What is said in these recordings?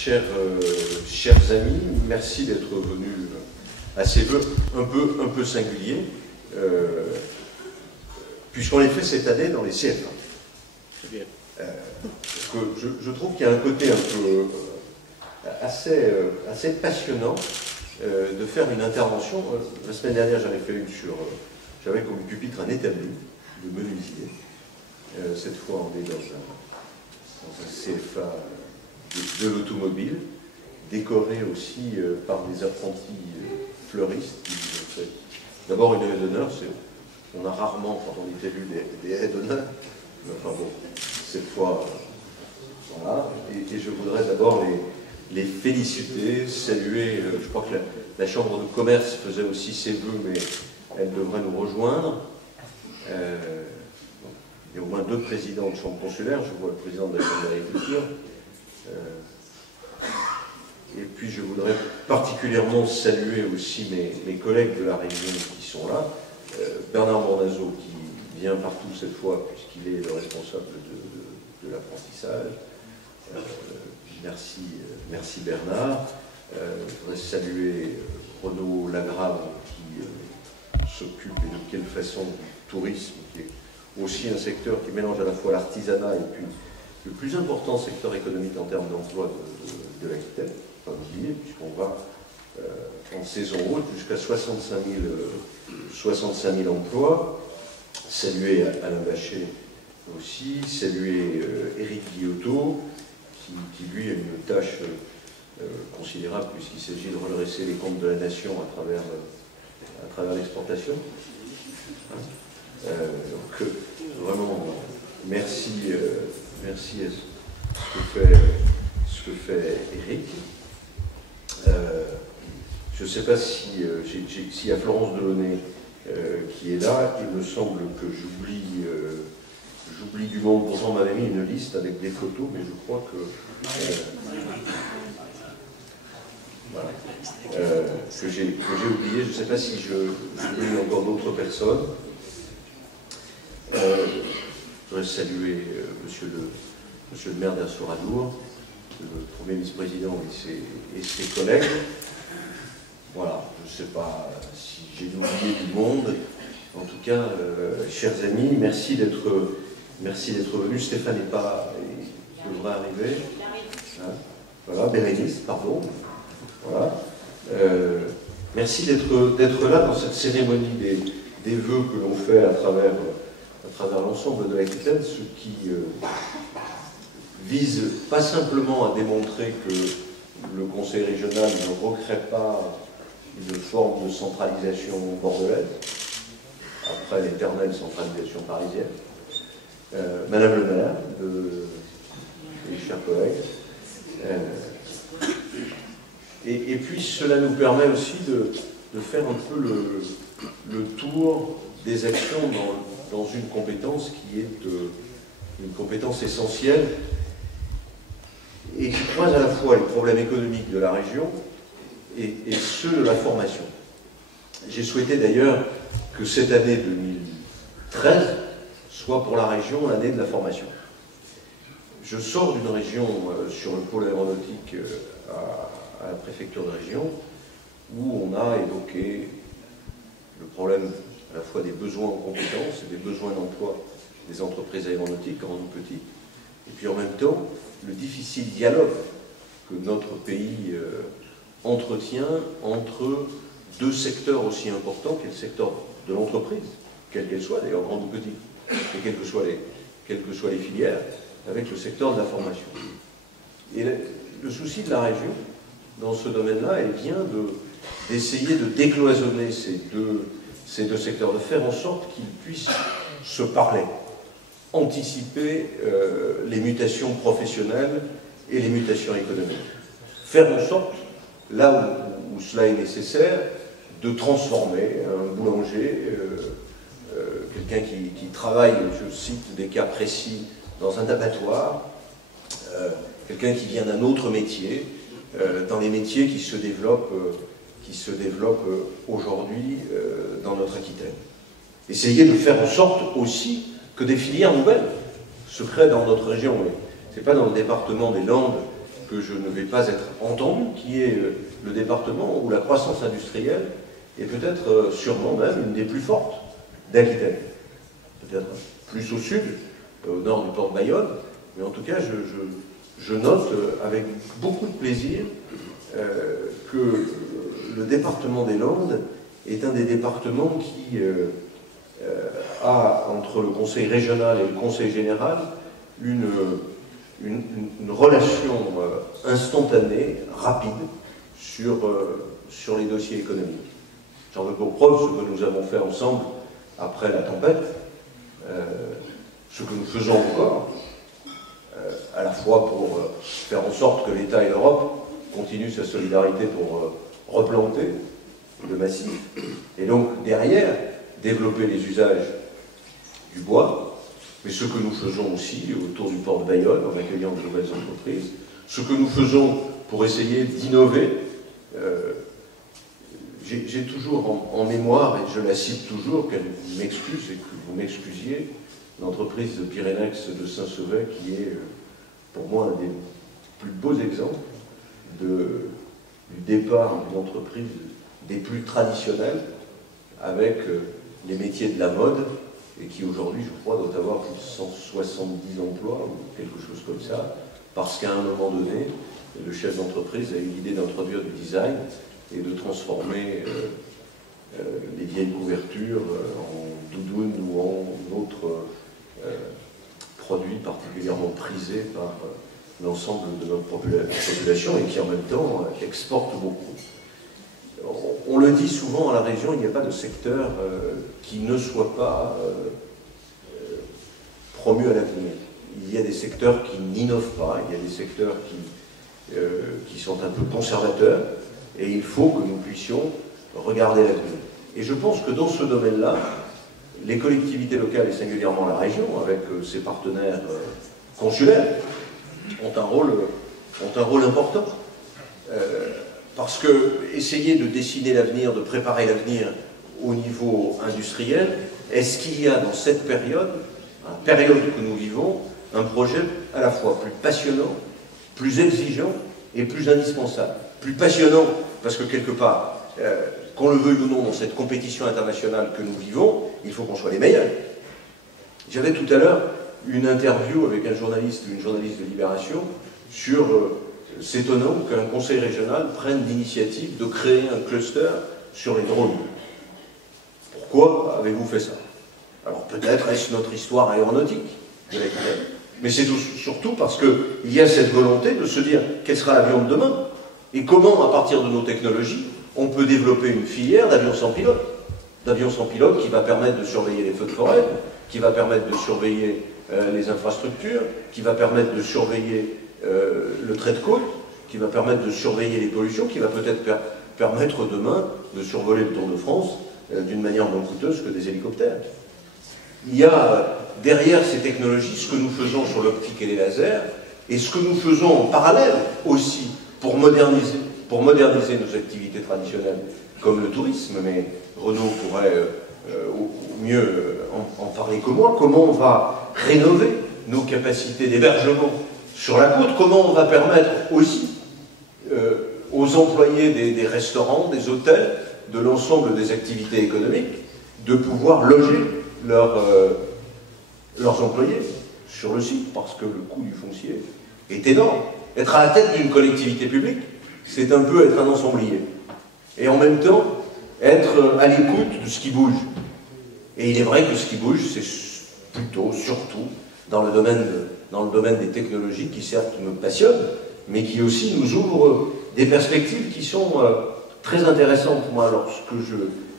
chers amis, merci d'être venus à ces vœux un peu singuliers, puisqu'en effet, cette année, dans les CFA, je trouve qu'il y a un côté un peu assez passionnant de faire une intervention. La semaine dernière, j'en ai fait une sur... J'avais comme pupitre un établi de menuisier. Cette fois, on est dans un CFA de l'automobile, décoré aussi par des apprentis fleuristes qui ont fait d'abord une haie d'honneur. On a rarement, quand on est élu, des haies d'honneur. Enfin bon, cette fois, voilà. Et je voudrais d'abord les féliciter, saluer. Je crois que la Chambre de commerce faisait aussi ses vœux, mais elle devrait nous rejoindre. Il y a au moins 2 présidents de chambre consulaire. Je vois le président de la Chambre d'agriculture. Et puis je voudrais particulièrement saluer aussi mes collègues de la région qui sont là. Bernard Mordazo qui vient partout cette fois puisqu'il est le responsable de l'apprentissage. Merci Bernard. Je voudrais saluer Renaud Lagrave qui s'occupe et de quelle façon du tourisme, qui est aussi un secteur qui mélange à la fois l'artisanat et puis le plus important secteur économique en termes d'emploi de l'Aquitaine, pas oublier, puisqu'on va en saison haute jusqu'à 65 000 emplois. Saluer Alain Bachet aussi, saluer Éric Guillotot, qui lui a une tâche considérable puisqu'il s'agit de redresser les comptes de la nation à travers l'exportation. Donc vraiment, merci à ce que fait Éric. Je ne sais pas s'il y a Florence Delaunay qui est là. Il me semble que j'oublie du monde. Pourtant, on m'avait mis une liste avec des photos, mais je crois que voilà, que j'ai oublié. Je ne sais pas si j'oublie encore d'autres personnes. Je voudrais saluer monsieur le maire d'Assouradour, le premier vice-président et ses collègues. Voilà, je ne sais pas si j'ai oublié du monde. En tout cas, chers amis, merci d'être venus. Stéphane n'est pas... Il devrait arriver. Hein, voilà, Bérénice, pardon. Voilà. Merci d'être là dans cette cérémonie des vœux que l'on fait à travers l'ensemble de l'Aquitaine, ce qui vise pas simplement à démontrer que le Conseil régional ne recrée pas une forme de centralisation bordelaise, après l'éternelle centralisation parisienne. Madame le maire, et chers collègues, et puis cela nous permet aussi de faire un peu le tour des actions dans une compétence qui est une compétence essentielle et qui croise à la fois les problèmes économiques de la région et ceux de la formation. J'ai souhaité d'ailleurs que cette année 2013 soit pour la région l'année de la formation. Je sors d'une région sur le pôle aéronautique à la préfecture de région où on a évoqué le problème à la fois des besoins en compétences et des besoins d'emploi des entreprises aéronautiques, grandes ou petites, et puis en même temps le difficile dialogue que notre pays entretient entre 2 secteurs aussi importants qu'est le secteur de l'entreprise, quelle qu'elle soit, d'ailleurs grande ou petite, et quelles que soient les filières, avec le secteur de la formation. Et le souci de la région, dans ce domaine-là, est bien d'essayer de décloisonner ces deux secteurs, de faire en sorte qu'ils puissent se parler, anticiper les mutations professionnelles et les mutations économiques. Faire en sorte, là où cela est nécessaire, de transformer un boulanger, quelqu'un qui travaille, je cite des cas précis, dans un abattoir, quelqu'un qui vient d'un autre métier, dans les métiers qui se développent aujourd'hui dans notre Aquitaine. Essayer de faire en sorte aussi que des filières nouvelles se créent dans notre région. Ce n'est pas dans le département des Landes que je ne vais pas être entendu, qui est le département où la croissance industrielle est peut-être sûrement même une des plus fortes d'Aquitaine. Peut-être plus au sud, au nord du port de Bayonne, mais en tout cas, je note avec beaucoup de plaisir que le département des Landes est un des départements qui a, entre le conseil régional et le conseil général, une relation instantanée, rapide, sur les dossiers économiques. J'en veux pour preuve ce que nous avons fait ensemble après la tempête, ce que nous faisons encore, à la fois pour faire en sorte que l'État et l'Europe continuent sa solidarité pour replanter le massif, et donc derrière, développer les usages du bois, mais ce que nous faisons aussi autour du port de Bayonne, en accueillant de nouvelles entreprises, ce que nous faisons pour essayer d'innover. J'ai toujours en mémoire, et je la cite toujours, qu'elle m'excuse et que vous m'excusiez, l'entreprise de Pyrénex de Saint-Sevet, qui est pour moi un des plus beaux exemples du départ d'une entreprise des plus traditionnelles, avec les métiers de la mode, et qui aujourd'hui, je crois, doit avoir plus de 170 emplois, ou quelque chose comme ça, parce qu'à un moment donné, le chef d'entreprise a eu l'idée d'introduire du design et de transformer les vieilles couvertures en doudoune ou en autres produits particulièrement prisés par l'ensemble de notre population et qui en même temps exportent beaucoup. On le dit souvent à la région, il n'y a pas de secteur qui ne soit pas promu à l'avenir. Il y a des secteurs qui n'innovent pas, il y a des secteurs qui sont un peu conservateurs, et il faut que nous puissions regarder l'avenir. Et je pense que dans ce domaine-là, les collectivités locales, et singulièrement la région, avec ses partenaires consulaires, ont un rôle important. Parce que essayer de dessiner l'avenir, de préparer l'avenir au niveau industriel, est-ce qu'il y a dans cette période, la période que nous vivons, un projet à la fois plus passionnant, plus exigeant et plus indispensable. Plus passionnant parce que quelque part, qu'on le veuille ou non, dans cette compétition internationale que nous vivons, il faut qu'on soit les meilleurs. J'avais tout à l'heure une interview avec un journaliste ou une journaliste de Libération sur c'est étonnant qu'un conseil régional prenne l'initiative de créer un cluster sur les drones. Pourquoi avez-vous fait ça? Alors peut-être est-ce notre histoire aéronautique de l'Aquitaine, mais c'est surtout parce qu'il y a cette volonté de se dire quel sera l'avion de demain et comment, à partir de nos technologies, on peut développer une filière d'avions sans pilote. D'avions sans pilote qui va permettre de surveiller les feux de forêt, qui va permettre de surveiller les infrastructures, qui va permettre de surveiller le trait de côte, qui va permettre de surveiller les pollutions, qui va peut-être permettre demain de survoler le Tour de France d'une manière moins coûteuse que des hélicoptères. Il y a derrière ces technologies ce que nous faisons sur l'optique et les lasers, et ce que nous faisons en parallèle aussi pour moderniser nos activités traditionnelles, comme le tourisme, mais Renaud pourrait mieux en parler que moi. Comment on va rénover nos capacités d'hébergement sur la côte, comment on va permettre aussi aux employés des restaurants, des hôtels, de l'ensemble des activités économiques, de pouvoir loger leurs employés sur le site, parce que le coût du foncier est énorme. Être à la tête d'une collectivité publique, c'est un peu être un ensemblier. Et en même temps, être à l'écoute de ce qui bouge. Et il est vrai que ce qui bouge, c'est plutôt, surtout, dans le domaine des technologies qui certes me passionnent, mais qui aussi nous ouvrent des perspectives qui sont très intéressantes. Moi, lorsque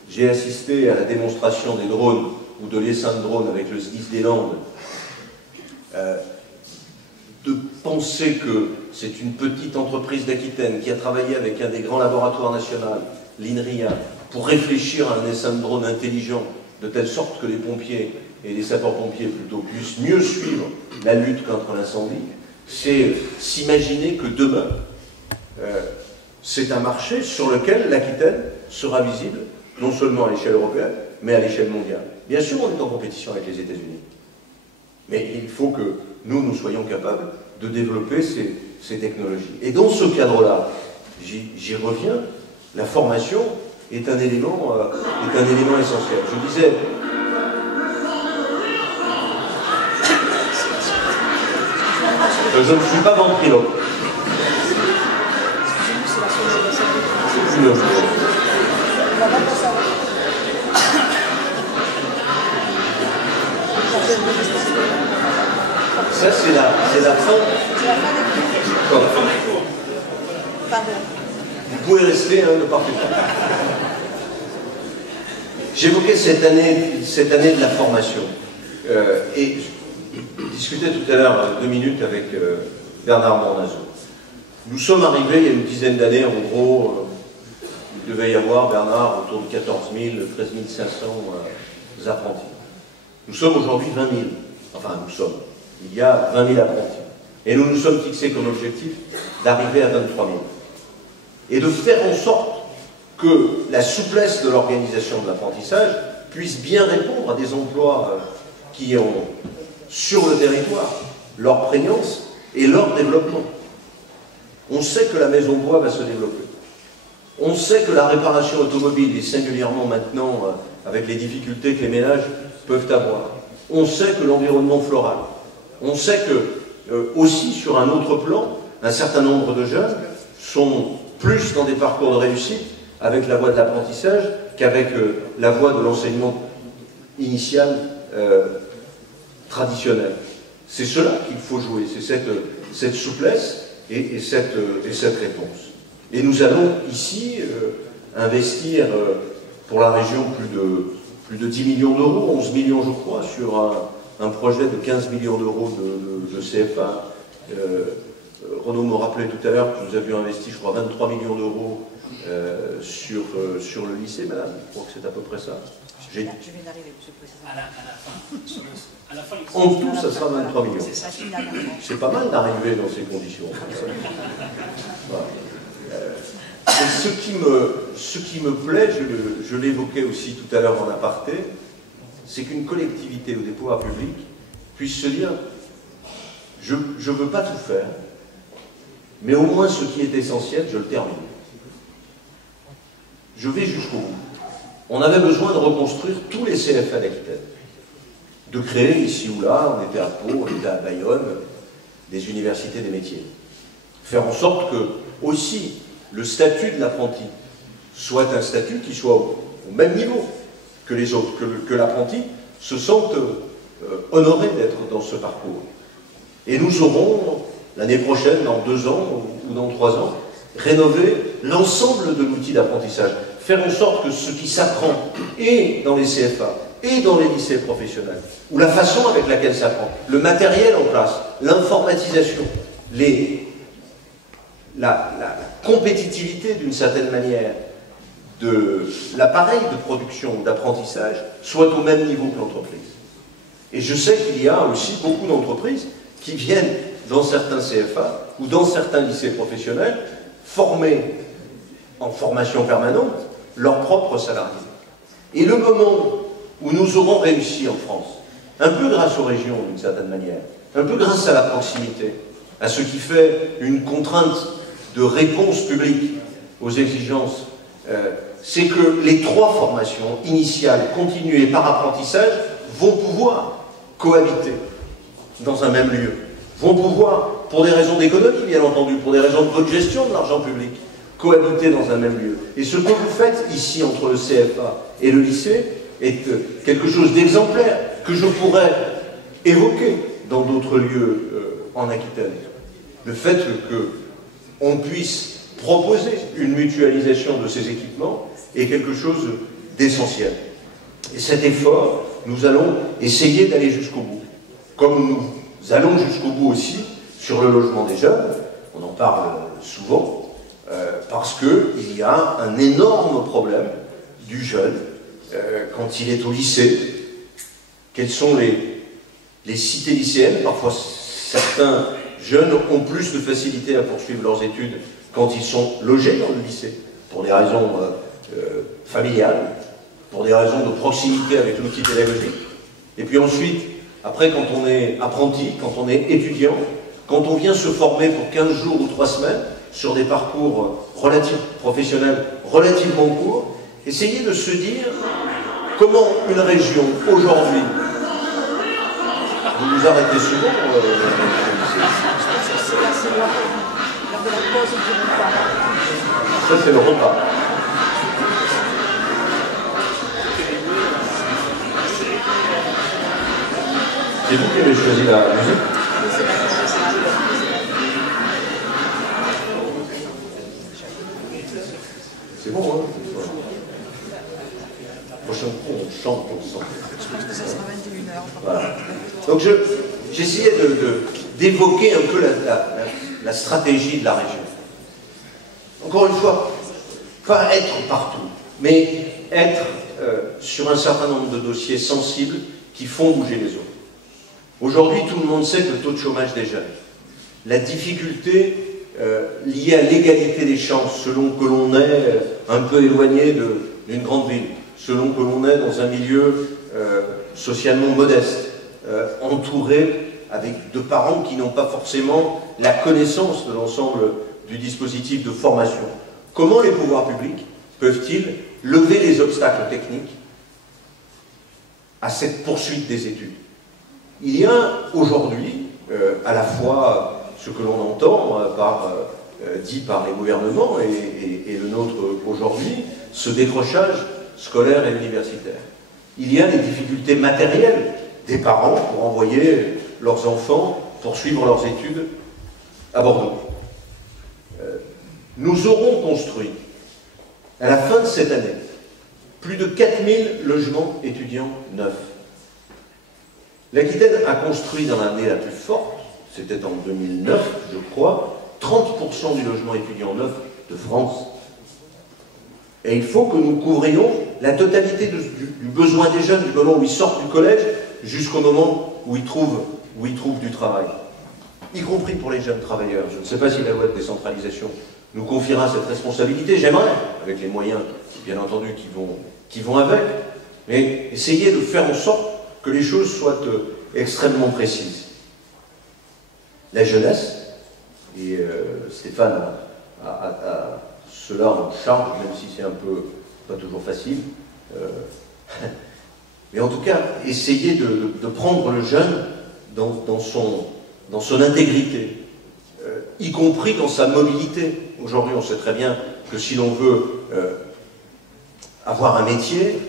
j'ai assisté à la démonstration des drones ou de l'essaim de drones avec le SDIS des Landes, de penser que c'est une petite entreprise d'Aquitaine qui a travaillé avec un des grands laboratoires nationaux, l'INRIA, pour réfléchir à un essaim de drone intelligent, de telle sorte que les pompiers et les sapeurs-pompiers plutôt puissent mieux suivre la lutte contre l'incendie, c'est s'imaginer que demain, c'est un marché sur lequel l'Aquitaine sera visible, non seulement à l'échelle européenne, mais à l'échelle mondiale. Bien sûr, on est en compétition avec les États-Unis, mais il faut que nous soyons capables de développer ces technologies. Et dans ce cadre-là, j'y reviens, la formation est un élément essentiel. Je disais, je ne suis pas ventriloque. Ça, c'est la fin. Vous pouvez rester, ne partez pas. J'évoquais cette année de la formation. Et je discutais tout à l'heure 2 minutes avec Bernard Mornazo. Nous sommes arrivés il y a une dizaine d'années, en gros, il devait y avoir, Bernard, autour de 14 000, 13 500 apprentis. Nous sommes aujourd'hui 20 000. Enfin, il y a 20 000 apprentis. Et nous nous sommes fixés comme objectif d'arriver à 23 000. Et de faire en sorte que la souplesse de l'organisation de l'apprentissage puisse bien répondre à des emplois qui ont, sur le territoire, leur prégnance et leur développement. On sait que la maison bois va se développer. On sait que la réparation automobile, et singulièrement maintenant avec les difficultés que les ménages peuvent avoir, on sait que l'environnement floral, on sait que, aussi sur un autre plan, un certain nombre de jeunes sont plus dans des parcours de réussite avec la voie de l'apprentissage qu'avec la voie de l'enseignement initial traditionnel. C'est cela qu'il faut jouer, c'est cette souplesse et cette réponse. Et nous allons ici investir pour la région plus de 10 millions d'euros, 11 millions je crois, sur un projet de 15 millions d'euros de CFA. Renaud me rappelait tout à l'heure que nous avions investi, je crois, 23 millions d'euros sur le lycée, madame. Je crois que c'est à peu près ça. Je viens d'arriver, monsieur le Président. À la fin, en tout, ça sera 23 millions. C'est pas mal d'arriver dans ces conditions. Voilà. Et ce qui me plaît, je l'évoquais aussi tout à l'heure en aparté, c'est qu'une collectivité ou des pouvoirs publics puissent se dire je ne veux pas tout faire, mais au moins ce qui est essentiel, je le termine. Je vais jusqu'au bout. On avait besoin de reconstruire tous les CFA d'Aquitaine, de créer ici ou là, on était à Pau, on était à Bayonne, des universités des métiers. Faire en sorte que aussi le statut de l'apprenti soit un statut qui soit au même niveau que les autres, que l'apprenti se sente honoré d'être dans ce parcours. Et nous aurons, l'année prochaine, dans 2 ans ou dans 3 ans, rénové l'ensemble de l'outil d'apprentissage. Faire en sorte que ce qui s'apprend, et dans les CFA, et dans les lycées professionnels, ou la façon avec laquelle ça s'apprend, le matériel en place, l'informatisation, la compétitivité d'une certaine manière de l'appareil de production, d'apprentissage, soit au même niveau que l'entreprise. Et je sais qu'il y a aussi beaucoup d'entreprises qui viennent dans certains CFA ou dans certains lycées professionnels former en formation permanente leurs propres salariés. Et le moment où nous aurons réussi en France, un peu grâce aux régions d'une certaine manière, un peu grâce à la proximité, à ce qui fait une contrainte de réponse publique aux exigences, c'est que les 3 formations initiales, continues et par apprentissage vont pouvoir cohabiter dans un même lieu, vont pouvoir, pour des raisons d'économie bien entendu, pour des raisons de bonne gestion de l'argent public, cohabiter dans un même lieu. Et ce que vous faites ici entre le CFA et le lycée est quelque chose d'exemplaire que je pourrais évoquer dans d'autres lieux en Aquitaine. Le fait qu'on puisse proposer une mutualisation de ces équipements est quelque chose d'essentiel. Et cet effort, nous allons essayer d'aller jusqu'au bout. Comme nous allons jusqu'au bout aussi sur le logement des jeunes, on en parle souvent, parce qu'il y a un énorme problème du jeune quand il est au lycée. Quelles sont les cités lycéennes? Parfois, certains jeunes ont plus de facilité à poursuivre leurs études quand ils sont logés dans le lycée, pour des raisons familiales, pour des raisons de proximité avec l'outil pédagogique. Et puis ensuite, après, quand on est apprenti, quand on est étudiant, quand on vient se former pour 15 jours ou 3 semaines, sur des parcours professionnels relativement courts, essayer de se dire comment une région, aujourd'hui, vous nous arrêtez souvent, c'est l'heure de la pause du repas. ça c'est le repas. C'est vous qui avez choisi la musique? C'est bon, hein? Prochain coup, on chante ensemble. Je pense que ça sera 21h. Voilà. Donc j'essayais d'évoquer un peu la stratégie de la région. Encore une fois, pas être partout, mais être sur un certain nombre de dossiers sensibles qui font bouger les autres. Aujourd'hui, tout le monde sait que le taux de chômage des jeunes, la difficulté liée à l'égalité des chances, selon que l'on est un peu éloigné d'une grande ville, selon que l'on est dans un milieu socialement modeste, entouré de parents qui n'ont pas forcément la connaissance de l'ensemble du dispositif de formation. Comment les pouvoirs publics peuvent-ils lever les obstacles techniques à cette poursuite des études? Il y a aujourd'hui, à la fois ce que l'on entend dit par les gouvernements et le nôtre aujourd'hui, ce décrochage scolaire et universitaire. Il y a des difficultés matérielles des parents pour envoyer leurs enfants poursuivre leurs études à Bordeaux. Nous aurons construit, à la fin de cette année, plus de 4000 logements étudiants neufs. L'Aquitaine a construit dans l'année la plus forte, c'était en 2009, je crois, 30% du logement étudiant neuf de France. Et il faut que nous couvrions la totalité du besoin des jeunes, du moment où ils sortent du collège jusqu'au moment où ils trouvent du travail. Y compris pour les jeunes travailleurs. Je ne sais pas si la loi de décentralisation nous confiera cette responsabilité. J'aimerais, avec les moyens, bien entendu, qui vont avec, mais essayer de faire en sorte que les choses soient extrêmement précises. La jeunesse, et Stéphane a cela en charge, même si c'est un peu pas toujours facile, mais en tout cas, essayer de prendre le jeune dans son intégrité, y compris dans sa mobilité. Aujourd'hui, on sait très bien que si l'on veut avoir un métier,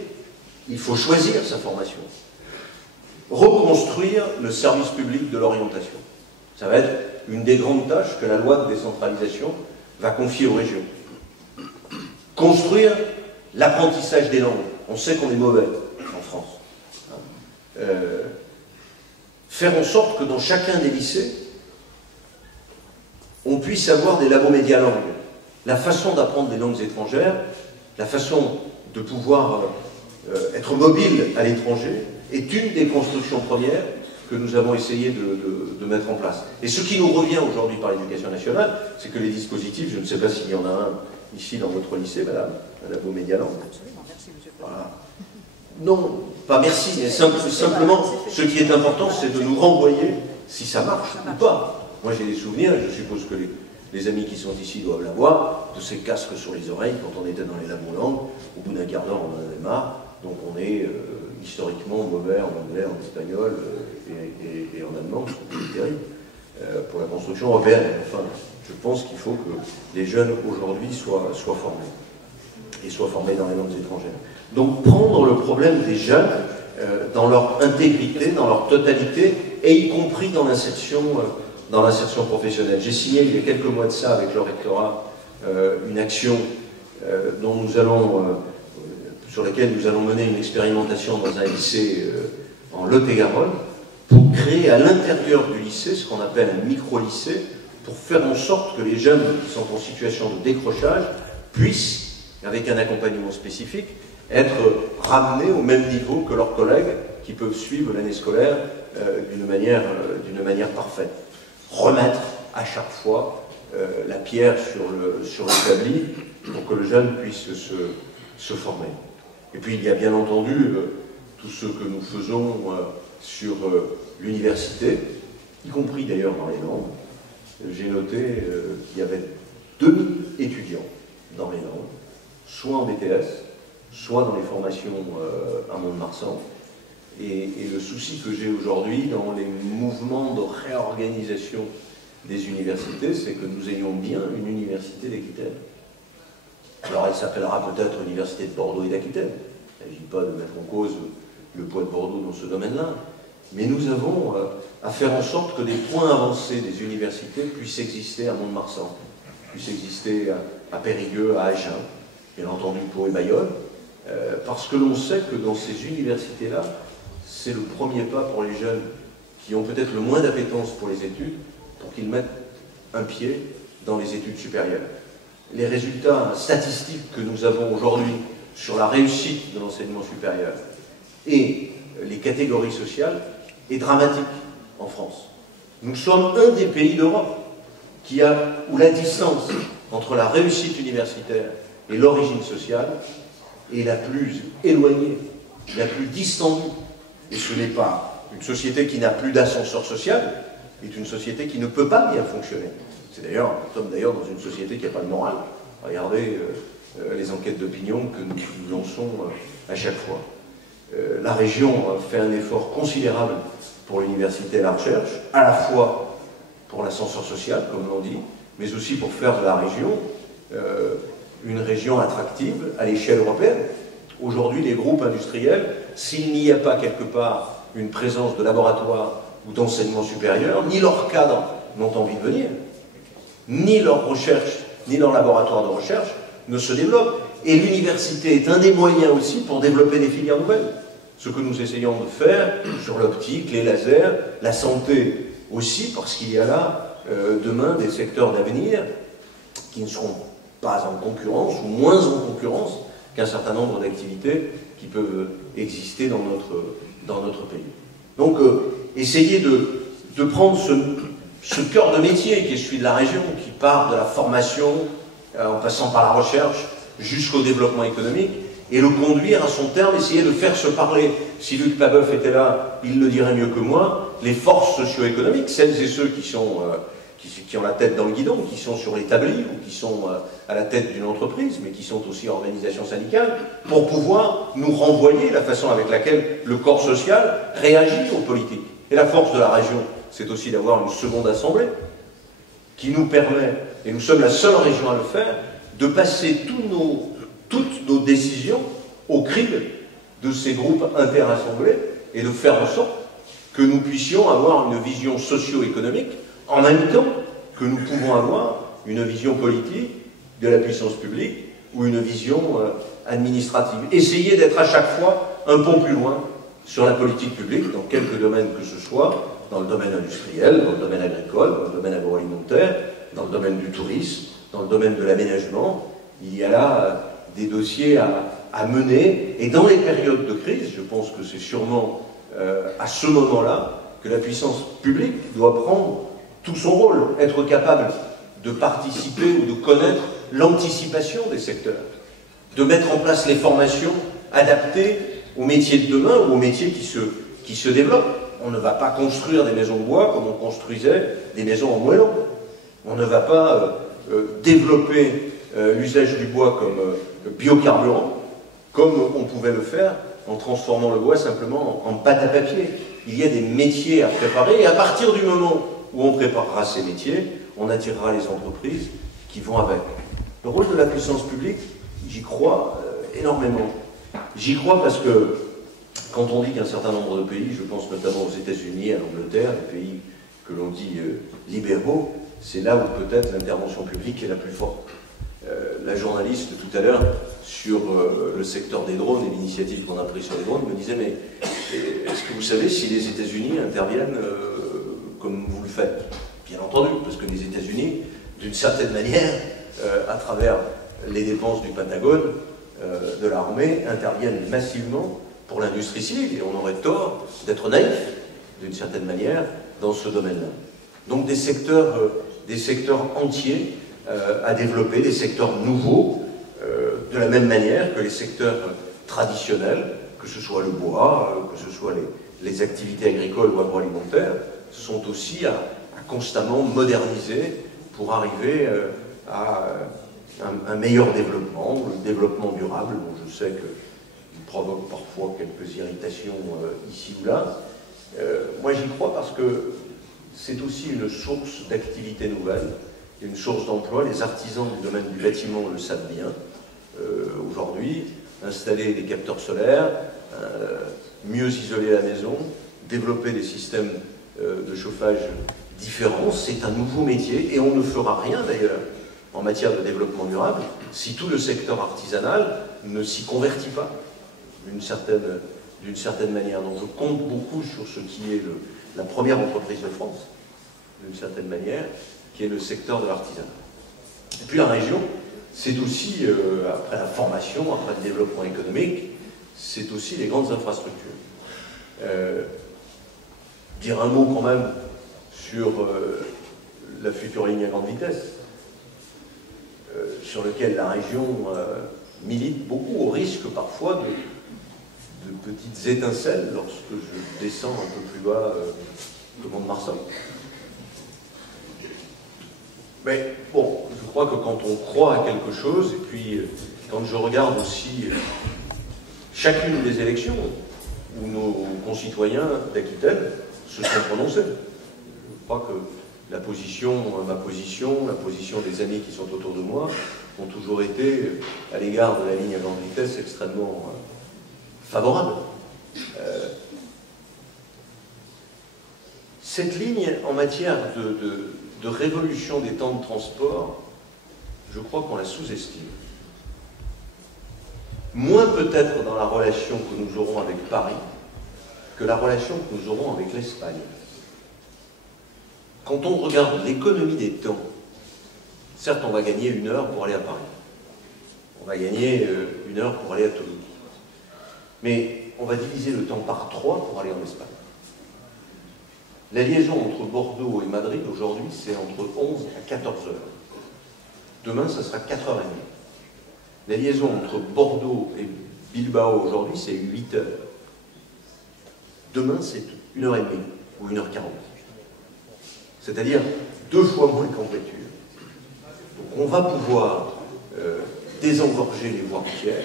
il faut choisir sa formation. Reconstruire le service public de l'orientation. Ça va être une des grandes tâches que la loi de décentralisation va confier aux régions. Construire l'apprentissage des langues. On sait qu'on est mauvais en France. Faire en sorte que dans chacun des lycées, on puisse avoir des labos média langues. La façon d'apprendre des langues étrangères, la façon de pouvoir être mobile à l'étranger, est une des constructions premières que nous avons essayé de mettre en place. Et ce qui nous revient aujourd'hui par l'Éducation nationale, c'est que les dispositifs, je ne sais pas s'il y en a un ici dans votre lycée, madame, un labo média langue. Absolument, merci, monsieur le Voilà. Non, pas merci, mais simplement, ce qui est important, c'est de nous renvoyer si ça marche ou pas. Moi, j'ai des souvenirs, et je suppose que les amis qui sont ici doivent l'avoir, de ces casques sur les oreilles quand on était dans les labos langues. Au bout d'un quart d'heure, on en avait marre. Donc on est historiquement mauvais en anglais, en espagnol et en allemand, c'est terrible, pour la construction européenne. Enfin, je pense qu'il faut que les jeunes aujourd'hui soient formés, et soient formés dans les langues étrangères. Donc prendre le problème des jeunes dans leur intégrité, dans leur totalité, et y compris dans l'insertion professionnelle. J'ai signé il y a quelques mois de ça avec le rectorat une action sur laquelle nous allons mener une expérimentation dans un lycée en Lot-et-Garonne, pour créer à l'intérieur du lycée ce qu'on appelle un micro-lycée, pour faire en sorte que les jeunes qui sont en situation de décrochage puissent, avec un accompagnement spécifique, être ramenés au même niveau que leurs collègues qui peuvent suivre l'année scolaire d'une manière parfaite. Remettre à chaque fois la pierre sur l'établi pour que le jeune puisse se former. Et puis il y a bien entendu tout ce que nous faisons sur l'université, y compris d'ailleurs dans les langues. j'ai noté qu'il y avait 2000 étudiants dans les Landes, soit en BTS, soit dans les formations à Mont-de-Marsan. Et le souci que j'ai aujourd'hui dans les mouvements de réorganisation des universités, c'est que nous ayons bien une université d'Aquitaine. Alors elle s'appellera peut-être Université de Bordeaux et d'Aquitaine. Il ne s'agit pas de mettre en cause le poids de Bordeaux dans ce domaine-là. Mais nous avons à faire en sorte que des points avancés des universités puissent exister à Mont-de-Marsan, puissent exister à Périgueux, à Agen, bien entendu Pau et Bayonne, parce que l'on sait que dans ces universités-là, c'est le premier pas pour les jeunes qui ont peut-être le moins d'appétence pour les études, pour qu'ils mettent un pied dans les études supérieures. Les résultats statistiques que nous avons aujourd'hui sur la réussite de l'enseignement supérieur et les catégories sociales est dramatique en France. Nous sommes un des pays d'Europe où la distance entre la réussite universitaire et l'origine sociale est la plus éloignée, la plus distendue. Et ce n'est pas une société qui n'a plus d'ascenseur social, est une société qui ne peut pas bien fonctionner. Nous sommes d'ailleurs dans une société qui n'a pas de morale. Regardez les enquêtes d'opinion que nous lançons à chaque fois. La région fait un effort considérable pour l'université et la recherche, à la fois pour l'ascenseur social, comme l'on dit, mais aussi pour faire de la région une région attractive à l'échelle européenne. Aujourd'hui, les groupes industriels, s'il n'y a pas quelque part une présence de laboratoires ou d'enseignement supérieur, ni leurs cadres n'ont envie de venir, ni leur recherche, ni leur laboratoire de recherche ne se développent. Et l'université est un des moyens aussi pour développer des filières nouvelles. Ce que nous essayons de faire sur l'optique, les lasers, la santé aussi, parce qu'il y a là, demain, des secteurs d'avenir qui ne seront pas en concurrence, ou moins en concurrence, qu'un certain nombre d'activités qui peuvent exister dans notre pays. Donc, essayez de prendre ce cœur de métier qui est celui de la région, qui part de la formation, en passant par la recherche, jusqu'au développement économique, et le conduire à son terme, essayer de faire se parler. Si Luc Pabeuf était là, il le dirait mieux que moi, les forces socio-économiques, celles et ceux qui ont la tête dans le guidon, qui sont sur l'établi ou qui sont à la tête d'une entreprise, mais qui sont aussi organisations syndicales, pour pouvoir nous renvoyer la façon avec laquelle le corps social réagit aux politiques. Et la force de la région, c'est aussi d'avoir une seconde assemblée qui nous permet, et nous sommes la seule région à le faire, de passer toutes nos décisions au crible de ces groupes interassemblés et de faire en sorte que nous puissions avoir une vision socio-économique en même temps que nous pouvons avoir une vision politique de la puissance publique ou une vision administrative. Essayez d'être à chaque fois un pont plus loin sur la politique publique, dans quelque domaine que ce soit, dans le domaine industriel, dans le domaine agricole, dans le domaine agroalimentaire, dans le domaine du tourisme, dans le domaine de l'aménagement. Il y a là des dossiers à mener, et dans les périodes de crise, je pense que c'est sûrement à ce moment-là que la puissance publique doit prendre tout son rôle, être capable de participer ou de connaître l'anticipation des secteurs, de mettre en place les formations adaptées aux métiers de demain ou aux métiers qui se développent. On ne va pas construire des maisons de bois comme on construisait des maisons en moellon. On ne va pas développer l'usage du bois comme biocarburant, comme on pouvait le faire en transformant le bois simplement en pâte à papier. Il y a des métiers à préparer, et à partir du moment où on préparera ces métiers, on attirera les entreprises qui vont avec. Le rôle de la puissance publique, j'y crois énormément. J'y crois parce que quand on dit qu'un certain nombre de pays, je pense notamment aux États-Unis, à l'Angleterre, les pays que l'on dit libéraux, c'est là où peut-être l'intervention publique est la plus forte. La journaliste tout à l'heure sur le secteur des drones et l'initiative qu'on a prise sur les drones me disait, mais est-ce que vous savez si les États-Unis interviennent comme vous le faites? Bien entendu, parce que les États-Unis, d'une certaine manière, à travers les dépenses du Pentagone, de l'armée, interviennent massivement pour l'industrie civile, et on aurait tort d'être naïf, d'une certaine manière, dans ce domaine-là. Donc des secteurs entiers à développer, des secteurs nouveaux, de la même manière que les secteurs traditionnels, que ce soit le bois, que ce soit les activités agricoles ou agroalimentaires, sont aussi à constamment moderniser pour arriver à un meilleur développement, le développement durable. Bon, je sais qu'il provoque parfois quelques irritations ici ou là. Moi j'y crois parce que c'est aussi une source d'activité nouvelle, une source d'emploi. Les artisans du domaine du bâtiment le savent bien. Aujourd'hui, installer des capteurs solaires, mieux isoler la maison, développer des systèmes de chauffage différents, c'est un nouveau métier et on ne fera rien d'ailleurs en matière de développement durable si tout le secteur artisanal ne s'y convertit pas d'une certaine manière. Donc je compte beaucoup sur ce qui est la première entreprise de France, d'une certaine manière, qui est le secteur de l'artisanat. Et puis la région, c'est aussi, après la formation, après le développement économique, c'est aussi les grandes infrastructures. Dire un mot quand même sur la future ligne à grande vitesse, sur laquelle la région milite beaucoup, au risque parfois de petites étincelles lorsque je descends un peu plus bas le mont de Marsan. Mais bon, je crois que quand on croit à quelque chose, et puis quand je regarde aussi chacune des élections où nos concitoyens d'Aquitaine se sont prononcés, je crois que ma position, la position des amis qui sont autour de moi, ont toujours été, à l'égard de la ligne à grande vitesse, extrêmement favorables. Cette ligne, en matière de révolution des temps de transport, je crois qu'on la sous-estime. Moins peut-être dans la relation que nous aurons avec Paris que la relation que nous aurons avec l'Espagne. Quand on regarde l'économie des temps, certes on va gagner 1 heure pour aller à Paris, on va gagner 1 heure pour aller à Toulouse, mais on va diviser le temps par 3 pour aller en Espagne. La liaison entre Bordeaux et Madrid aujourd'hui, c'est entre 11 à 14 heures. Demain, ça sera 4h30. La liaison entre Bordeaux et Bilbao aujourd'hui, c'est 8 heures. Demain, c'est 1h30 ou 1h40. C'est-à-dire 2 fois moins qu'en voiture. Donc on va pouvoir désengorger les voies routières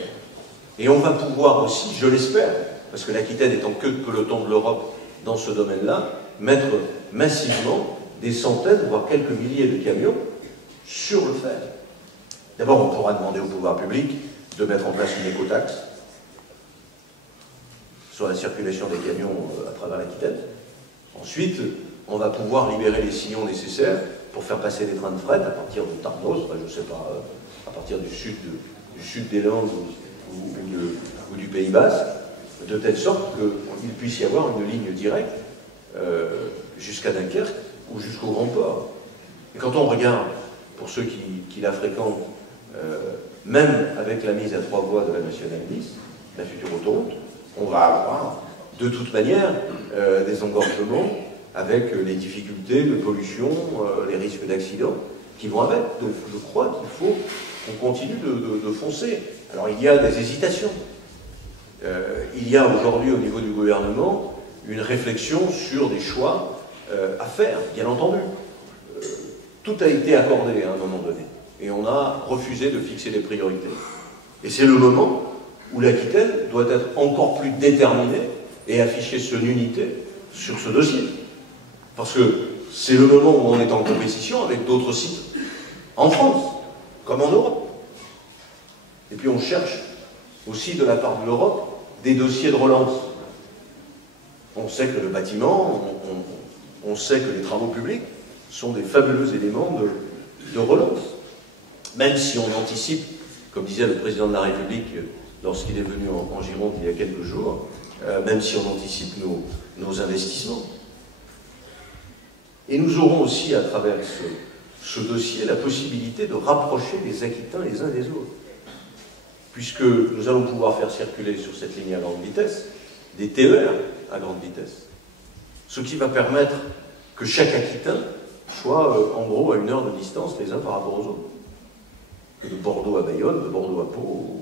et on va pouvoir aussi, je l'espère, parce que l'Aquitaine étant que le peloton de l'Europe dans ce domaine-là, mettre massivement des centaines, voire quelques milliers de camions sur le fer. D'abord, on pourra demander au pouvoir public de mettre en place une écotaxe sur la circulation des camions à travers l'Aquitaine. Ensuite, on va pouvoir libérer les sillons nécessaires pour faire passer des trains de fret à partir de Tarnos, enfin, je ne sais pas, à partir du sud des Landes ou du Pays Basque, de telle sorte qu'il puisse y avoir une ligne directe jusqu'à Dunkerque ou jusqu'au Grand Port. Et quand on regarde, pour ceux qui la fréquentent, même avec la mise à 3 voies de la Nationale 10, la future autoroute, on va avoir de toute manière des engorgements avec les difficultés de pollution, les risques d'accident qui vont avec. Donc je crois qu'il faut qu'on continue de foncer. Alors il y a des hésitations. Il y a aujourd'hui au niveau du gouvernement une réflexion sur des choix à faire, bien entendu. Tout a été accordé à un moment donné. Et on a refusé de fixer des priorités. Et c'est le moment où l'Aquitaine doit être encore plus déterminée et afficher son unité sur ce dossier. Parce que c'est le moment où on est en compétition avec d'autres sites, en France, comme en Europe. Et puis on cherche aussi de la part de l'Europe des dossiers de relance. On sait que le bâtiment, on sait que les travaux publics sont des fabuleux éléments de relance. Même si on anticipe, comme disait le président de la République lorsqu'il est venu en Gironde il y a quelques jours, même si on anticipe nos investissements. Et nous aurons aussi, à travers ce dossier, la possibilité de rapprocher les Aquitains les uns des autres. Puisque nous allons pouvoir faire circuler sur cette ligne à grande vitesse des TER à grande vitesse. Ce qui va permettre que chaque Aquitain soit en gros à 1 heure de distance les uns par rapport aux autres. Que de Bordeaux à Bayonne, de Bordeaux à Pau,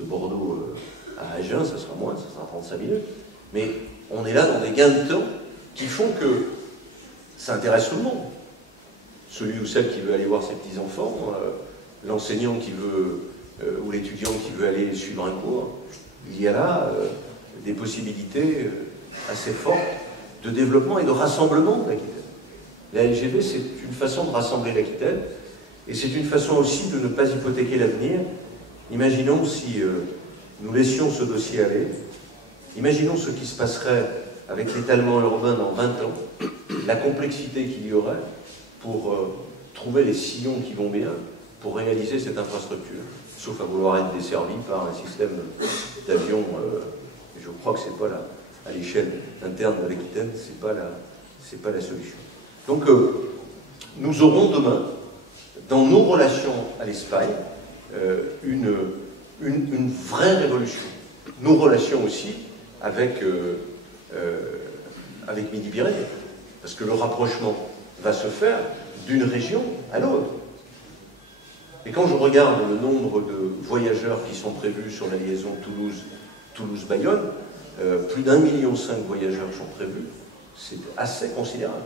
de Bordeaux à Agen, ça sera moins, ça sera 35 minutes. Mais on est là dans des gains de temps qui font que ça intéresse tout le monde. Celui ou celle qui veut aller voir ses petits-enfants, l'enseignant qui veut, ou l'étudiant qui veut aller suivre un cours. Il y a là des possibilités assez fortes de développement et de rassemblement de l'Aquitaine. La LGV, c'est une façon de rassembler l'Aquitaine, et c'est une façon aussi de ne pas hypothéquer l'avenir. Imaginons si nous laissions ce dossier aller, imaginons ce qui se passerait avec l'étalement urbain dans 20 ans, la complexité qu'il y aurait pour trouver les sillons qui vont bien pour réaliser cette infrastructure, sauf à vouloir être desservi par un système d'avion, je crois que c'est pas là, à l'échelle interne de l'Aquitaine, c'est pas la solution. Donc nous aurons demain, dans nos relations à l'Espagne, une vraie révolution. Nos relations aussi avec Midi-Pyrénées, parce que le rapprochement va se faire d'une région à l'autre. Et quand je regarde le nombre de voyageurs qui sont prévus sur la liaison Toulouse-Bayonne, plus d'1,5 million de voyageurs sont prévus, c'est assez considérable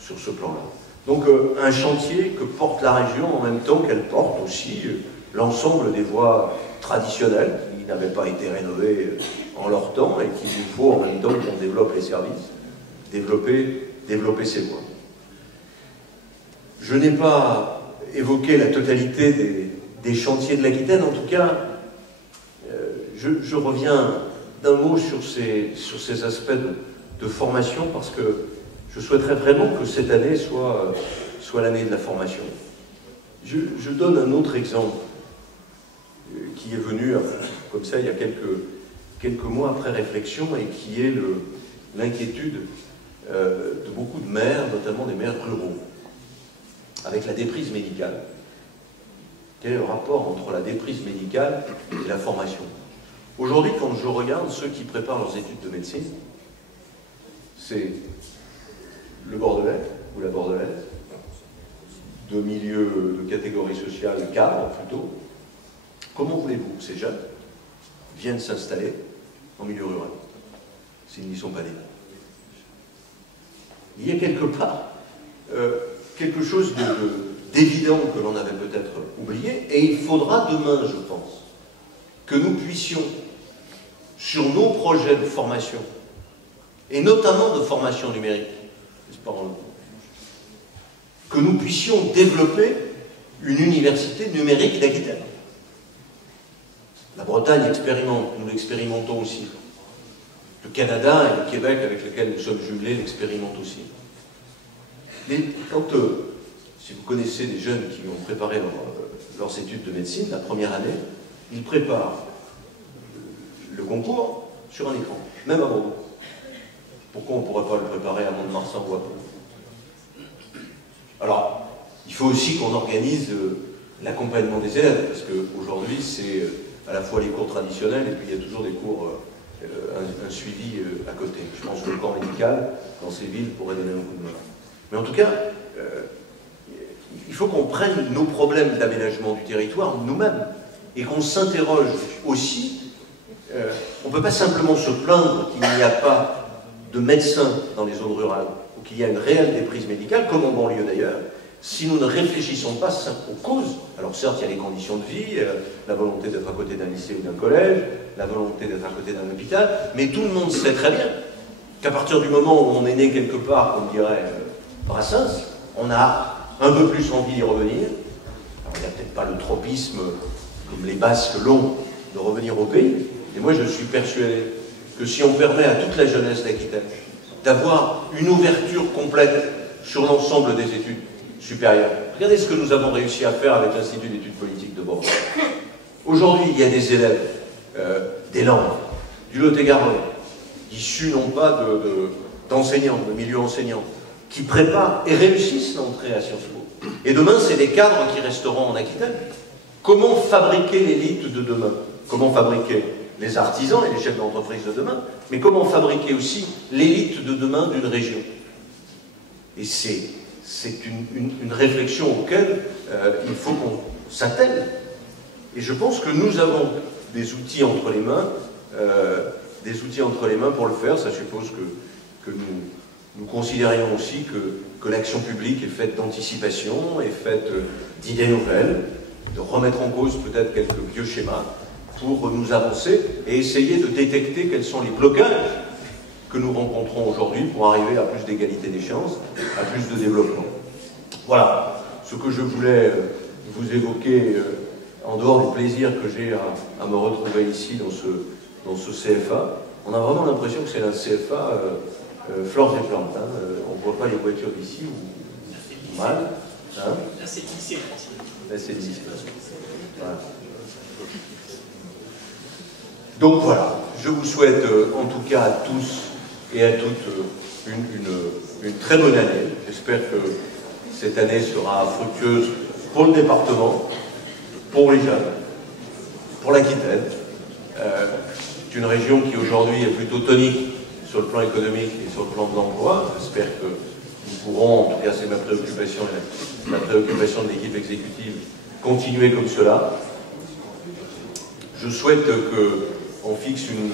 sur ce plan-là. Donc un chantier que porte la région en même temps qu'elle porte aussi l'ensemble des voies traditionnelles qui n'avaient pas été rénovées en leur temps et qu'il nous faut en même temps qu'on développe les services, développer ces voies. Je n'ai pas évoqué la totalité des chantiers de l'Aquitaine, en tout cas, je reviens d'un mot sur ces aspects de formation parce que je souhaiterais vraiment que cette année soit l'année de la formation. Je donne un autre exemple qui est venu comme ça il y a quelques mois après réflexion et qui est l'inquiétude de beaucoup de maires, notamment des maires ruraux, avec la déprise médicale. Quel est le rapport entre la déprise médicale et la formation? Aujourd'hui, quand je regarde ceux qui préparent leurs études de médecine, c'est le Bordelais ou la Bordelaise, de milieu, de catégorie sociale, cadre plutôt. Comment voulez-vous que ces jeunes viennent s'installer en milieu rural s'ils n'y sont pas nés? Il y a quelque part quelque chose d'évident que l'on avait peut-être oublié, et il faudra demain, je pense, que nous puissions, sur nos projets de formation, et notamment de formation numérique, que nous puissions développer une université numérique d'Aquitaine. La Bretagne expérimente, nous l'expérimentons aussi. Le Canada et le Québec, avec lesquels nous sommes jumelés, l'expérimentent aussi. Mais quand, si vous connaissez des jeunes qui ont préparé leurs études de médecine, la première année, ils préparent le concours sur un écran, même à Bordeaux. Pourquoi on ne pourrait pas le préparer à Mont-de-Marsan ou à Pau? Alors, il faut aussi qu'on organise l'accompagnement des élèves, parce qu'aujourd'hui, c'est à la fois les cours traditionnels et puis il y a toujours des cours, un suivi à côté. Je pense que le corps médical, dans ces villes, pourrait donner un coup de main. Mais en tout cas, il faut qu'on prenne nos problèmes d'aménagement du territoire nous-mêmes et qu'on s'interroge aussi. On ne peut pas simplement se plaindre qu'il n'y a pas de médecins dans les zones rurales ou qu'il y a une réelle déprise médicale, comme en banlieue d'ailleurs, si nous ne réfléchissons pas aux causes. Alors certes, il y a les conditions de vie, la volonté d'être à côté d'un lycée ou d'un collège, la volonté d'être à côté d'un hôpital, mais tout le monde sait très bien qu'à partir du moment où on est né quelque part, comme dirait Brassens, on a un peu plus envie d'y revenir. Alors il n'y a peut-être pas le tropisme, comme les Basques l'ont, de revenir au pays, mais moi je suis persuadé que si on permet à toute la jeunesse d'Aquitaine d'avoir une ouverture complète sur l'ensemble des études supérieures, regardez ce que nous avons réussi à faire avec l'Institut d'études politiques de Bordeaux. Aujourd'hui, il y a des élèves des Landes, du Lot-et-Garonne, issus non pas d'enseignants, de milieu enseignant, qui préparent et réussissent l'entrée à Sciences Po. Et demain, c'est les cadres qui resteront en Aquitaine. Comment fabriquer l'élite de demain? Comment fabriquer les artisans et les chefs d'entreprise de demain, mais comment fabriquer aussi l'élite de demain d'une région? Et c'est une réflexion auquel il faut qu'on s'attelle. Et je pense que nous avons des outils entre les mains pour le faire. Ça suppose que Nous considérions aussi que l'action publique est faite d'anticipation, est faite d'idées nouvelles, de remettre en cause peut-être quelques vieux schémas pour nous avancer et essayer de détecter quels sont les blocages que nous rencontrons aujourd'hui pour arriver à plus d'égalité des chances, à plus de développement. Voilà ce que je voulais vous évoquer en dehors du plaisir que j'ai à me retrouver ici dans ce CFA. On a vraiment l'impression que c'est un CFA fleurs et plantes. Hein. On ne voit pas les voitures d'ici ou mal. Hein. Là, c'est le lycée, je pense. Là, c'est le lycée. Voilà. Donc voilà, je vous souhaite en tout cas à tous et à toutes une très bonne année. J'espère que cette année sera fructueuse pour le département, pour les jeunes, pour l'Aquitaine. C'est une région qui aujourd'hui est plutôt tonique sur le plan économique et sur le plan de l'emploi. J'espère que nous pourrons, en tout cas c'est ma préoccupation et la préoccupation de l'équipe exécutive, continuer comme cela. Je souhaite qu'on fixe une...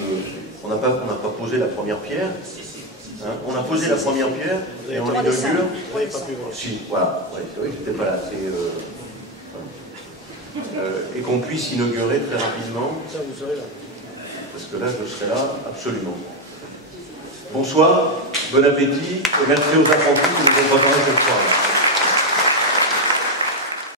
On n'a pas posé la première pierre. Hein, on a posé la première pierre et on l'inaugure. Si, voilà. Ouais, c'est vrai que j'étais pas là. Et qu'on puisse inaugurer très rapidement. Ça, vous serez là. Parce que là, je serai là, absolument. Bonsoir, bon appétit, et merci aux apprentis qui nous ont préparé cette soirée.